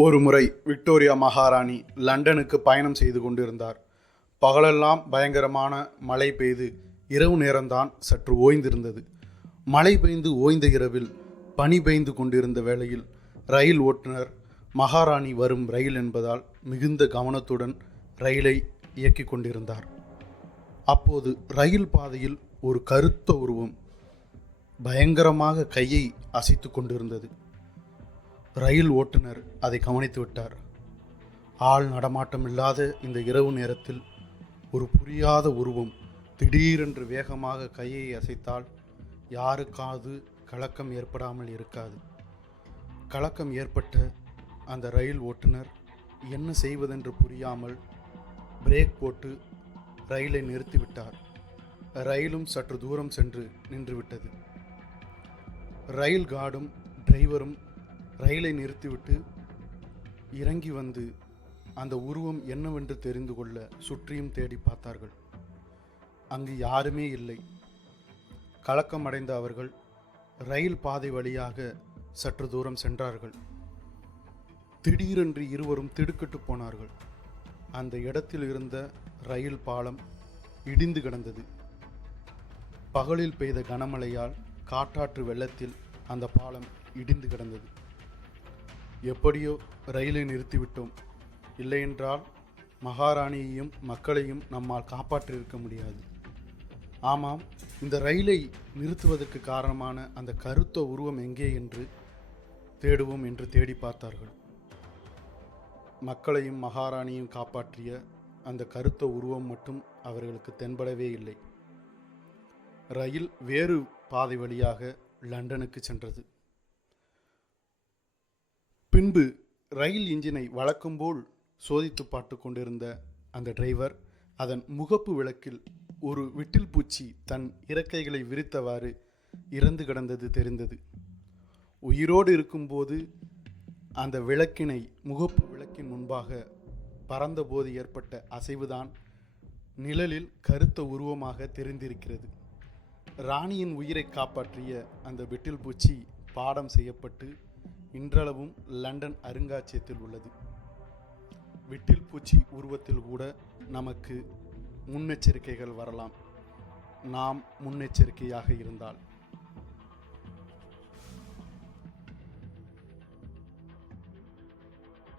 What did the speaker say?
ஒரு முறை விக்டோரியா மகாராணி லண்டனுக்கு பயணம் செய்து கொண்டிருந்தார். பகலெல்லாம் பயங்கரமான மழை பெய்து இரவு நேரம்தான் சற்று ஓய்ந்திருந்தது. மழை பெய்து ஓய்ந்த இரவில் பனி பெய்ந்து கொண்டிருந்த வேளையில் ரயில் ஓட்டுநர் மகாராணி வரும் ரயில் என்பதால் மிகுந்த கவனத்துடன் ரயிலை இயக்கிக் கொண்டிருந்தார். அப்போது ரயில் பாதையில் ஒரு கருத்த உருவம் பயங்கரமாக கையை அசைத்து கொண்டிருந்தது. ரயில் ஓட்டுநர் அதை கவனித்து விட்டார். ஆள் நடமாட்டம் இல்லாத இந்த இரவு நேரத்தில் ஒரு புரியாத உருவம் திடீரென்று வேகமாக கையை அசைத்தால் யாருக்காவது கலக்கம் ஏற்படாமல் இருக்காது. கலக்கம் ஏற்பட்ட அந்த ரயில் ஓட்டுநர் என்ன செய்வதென்று புரியாமல் பிரேக் போட்டு ரயிலை நிறுத்திவிட்டார். ரயிலும் சற்று தூரம் சென்று நின்றுவிட்டது. ரயில் கார்டும் டிரைவரும் ரயிலை நிறுத்திவிட்டு இறங்கி வந்து அந்த உருவம் என்னவென்று தெரிந்து கொள்ள சுற்றியும் தேடி பார்த்தார்கள். அங்கு யாருமே இல்லை. கலக்கமடைந்த அவர்கள் ரயில் பாதை வழியாக சற்று தூரம் சென்றார்கள். திடீரென்று இருவரும் திடுக்கிட்டு போனார்கள். அந்த இடத்தில் இருந்த ரயில் பாலம் இடிந்து கிடந்தது. பகலில் பெய்த கனமழையால் காட்டாற்று வெள்ளத்தில் அந்த பாலம் இடிந்து கிடந்தது. எப்படியோ ரயிலை நிறுத்திவிட்டோம். இல்லையென்றால் மகாராணியையும் மக்களையும் நம்மால் காப்பாற்றியிருக்க முடியாது. ஆமாம் இந்த ரயிலை நிறுத்துவதற்கு காரணமான அந்த கருத்த உருவம் எங்கே என்று தேடுவோம் என்று தேடி பார்த்தார்கள். மக்களையும் மகாராணியும் காப்பாற்றிய அந்த கருத்த உருவம் மட்டும் அவர்களுக்கு தென்படவே இல்லை. ரயில் வேறு பாதை வழியாக லண்டனுக்கு சென்றது. பின்பு ரயில் இன்ஜினை வழக்கம்போல் சோதித்து பார்த்து கொண்டிருந்த அந்த டிரைவர் அதன் முகப்பு விளக்கில் ஒரு விட்டில் பூச்சி தன் இறக்கைகளை விரித்தவாறு இறந்து கிடந்தது தெரிந்தது. உயிரோடு இருக்கும்போது அந்த விளக்கினை முகப்பு விளக்கின் முன்பாக பறந்தபோது ஏற்பட்ட அசைவுதான் நிழலில் கருத்த உருவமாக தெரிந்திருக்கிறது. ராணியின் உயிரை காப்பாற்றிய அந்த விட்டில் பூச்சி பாடம் செய்யப்பட்டு இன்றளவும் லண்டன் அருங்காட்சியகத்தில் உள்ளது. விட்டில் பூச்சி உருவத்தில் கூட நமக்கு முன்னெச்சரிக்கைகள் வரலாம். நாம் முன்னெச்சரிக்கையாக இருந்தால்